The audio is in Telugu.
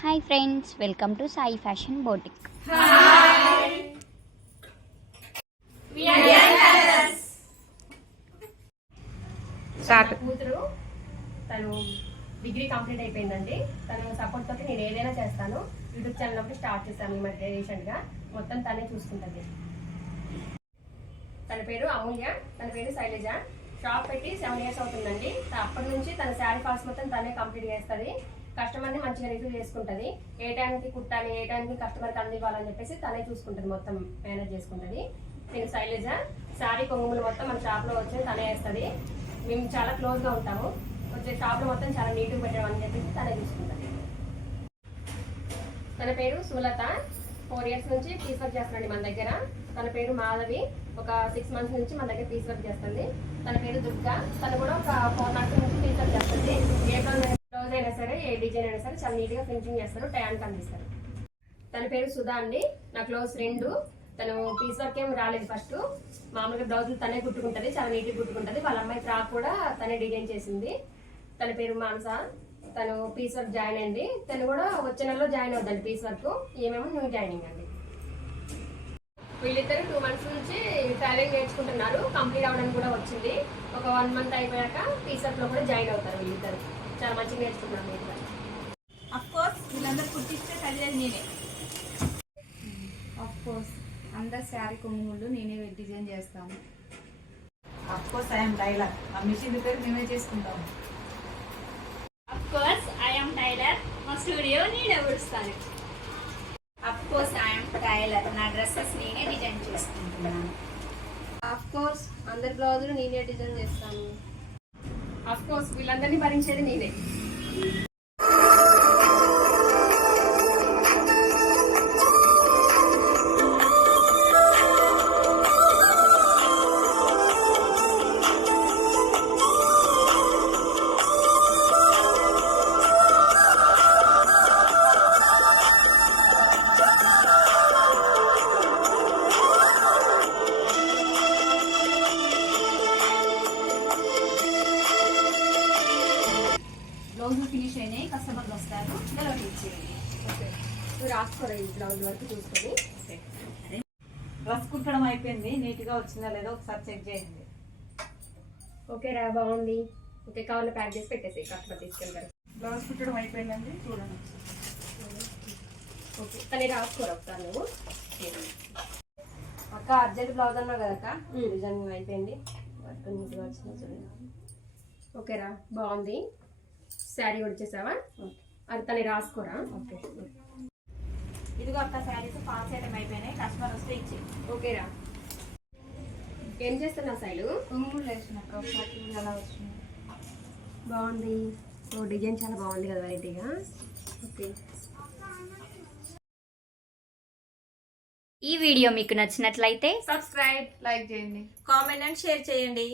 Hi friends, welcome to Sai fashion boutique. కూతురు తను డిగ్రీ కంప్లీట్ అయిపోయిందండి. తను సపోర్ట్ తోటి నేను ఏదైనా చేస్తాను. యూట్యూబ్ ఛానల్ ఒకటి స్టార్ట్ చేశాను ఈ మధ్య రీసెంట్గా. మొత్తం తనే చూసుకుంటుంది. తన పేరు అమూల్య, తన పేరు శైలజ. షాప్ పెట్టి 7 years అవుతుందండి. అప్పటి నుంచి తన శారీ ఫాల్స్ మొత్తం తనే కంప్లీట్ చేస్తుంది. కస్టమర్ని మంచిగా రిసీవ్ చేసుకుంటుంది. ఏ టైంకి కుట్టాలి, ఏ టైంకి కస్టమర్కి అందివ్వాలని చెప్పేసి తనే చూసుకుంటుంది, మొత్తం మేనేజ్ చేసుకుంటుంది. నేను శైలజ. శారీ కొంగుములు మొత్తం మన షాప్లో వచ్చి తనే వేస్తుంది. మేము చాలా క్లోజ్గా ఉంటాము. వచ్చే షాప్లో మొత్తం చాలా నీట్గా పెట్టడం అని చెప్పేసి తనే చూసుకుంటుంది. తన పేరు సులత. 4 years నుంచి పీస్ వర్క్ చేస్తుందండి మన దగ్గర. తన పేరు మాధవి. ఒక 6 months నుంచి మన దగ్గర పీస్ వర్క్ చేస్తుంది. తన పేరు దుర్గా. తను కూడా ఒక 4 months నుంచి పీస్ వర్క్ చేస్తుంది. ఏ బ్లౌజ్ అయినా సరే, ఏ డిజైన్ అయినా సరే చాలా నీట్గా ఫినిషింగ్ చేస్తారు, టయానికి అందిస్తారు. తన పేరు సుధా అండి, నా క్లోజ్ ఫ్రెండ్. తను పీస్ వర్క్ ఏమి రాలేదు ఫస్ట్. మామూలుగా బ్లౌజులు తనే కుట్టుకుంటుంది, చాలా నీట్గా కుట్టుకుంటుంది. వాళ్ళ అమ్మాయి ఫ్రాక్ కూడా తనే డిజైన్ చేసింది. తన పేరు మానస. తను పీస్ వర్క్ జాయిన్ అయింది. తను కూడా వచ్చే నెలలో జాయిన్ అవుతుంది పీస్ వర్క్. ఏమేమో న్యూ జాయినింగ్ అండి. వీళ్ళిద్దరు 2 months నుంచి ట్రైలింగ్ నేర్చుకుంటున్నారు. కంప్లీట్ అవ్వడానికి కూడా వచ్చింది. ఒక 1 month అయిపోయాక పీస్ వర్క్ లో కూడా జాయిన్ అవుతారు వీళ్ళిద్దరు. చాలా మంచిగా నేర్చుకుంటున్నారు వీళ్ళిద్దరు. అఫ్ కోర్స్ వీళ్ళందరూ కుట్టిస్తే చదివేది నేనే. అఫ్ కోర్స్ అందరు శారీ కొంగుముళ్ళు నేనే డిజైన్ చేస్తాను. Of course I am tailor. ఆ మిషన్ రిపేర్ మేమే చేసుకుంటాము. Of course, I am Tyler. మా స్టూడియో నేనే ఉడుస్తాను. Of course I am tailor. నా డ్రెస్సెస్ నేనే డిజైన్ చేసుకుంటున్నాను. ఆఫ్ కోర్స్ అందరి బ్లౌజులు నేనే డిజైన్ చేస్తాను. ఆఫ్ కోర్స్ వీళ్ళందరినీ భరించేది నేనే. బ్లౌజులు ఫినిష్ అయినాయి, కస్టమర్లు వస్తారు, డెలివరీ ఇచ్చేయండి. మీరు రాసుకోరా ఈ బ్లౌజ్ వరకు చూసుకొని. డ్రెస్ కుట్టడం అయిపోయింది. నీట్గా వచ్చిందా లేదో ఒకసారి చెక్ చేయండి. ఓకే రా, బాగుంది. ఓకే, కవర్లో ప్యాక్ చేసి పెట్టేసి కస్టమర్ తీసుకెళ్తారు. బ్లౌజ్ కుట్టడం అయిపోయిందండి, చూడండి. ఓకే, కానీ రాసుకోరా ఒకసారి నువ్వు. అక్క అర్జెంట్ బ్లౌజ్ అన్నావు కదా అక్క, డిజైన్ అయిపోయింది. వర్క్ నీట్గా వచ్చింది చూడండి. ఓకేరా, బాగుంది. శారీ వచ్చేసావా? అది తను రాసుకోరా. ఓకే, ఇదిగో అక్క శారీస్ ఫాల్స్ ఐటమ్ అయిపోయినాయి. కస్టమర్ వస్తే ఇచ్చి. ఓకేరా. ఏం చేస్తున్నావు శైలు? కొంగుముళ్ళు వేసినాక ఒకసారి అలా వచ్చినాయి. బాగుంది. ఓ డిజైన్ చాలా బాగుంది కదా, వెరైటీగా. ఓకే. ఈ వీడియో మీకు నచ్చినట్లయితే సబ్స్క్రైబ్, లైక్ చేయండి. కామెంట్ అండ్ షేర్ చేయండి.